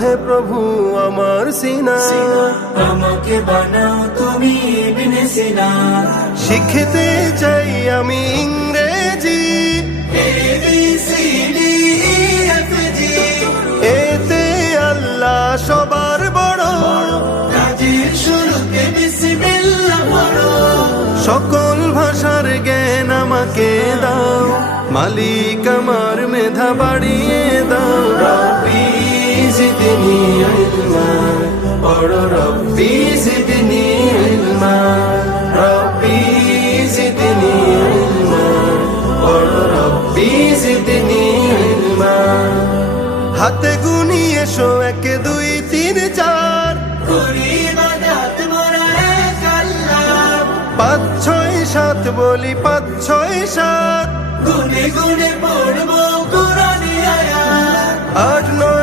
হে প্রভু আমার সিনা, আমাকে বানাও তুমি ইবনে সিনা। শিখতে চাই আমি ইংরেজি, ABCD EFG, এতে আল্লাহ সবার বড়, কাজের শুরুতে বিসমিল্লাহ পড়ো। সকল ভাষার জ্ঞান আমাকে দাও, মালিক আমার মেধা বাড়িয়ে দাও। রব্বি জিদনি ইলমা, পড়ো রব্বি জিদনি ইলমা, রব্বি জিদনি ইলমা, পড়ো রব্বি জিদনি ইলমা। হাতে গুনি এসো 1 2 3 4, করি ইবাদত মোরা এক আল্লাহ, 5 6 7 বলি 5 6 7, গুনে গুনে পড়বো কুরআনি আয়াত। 8 9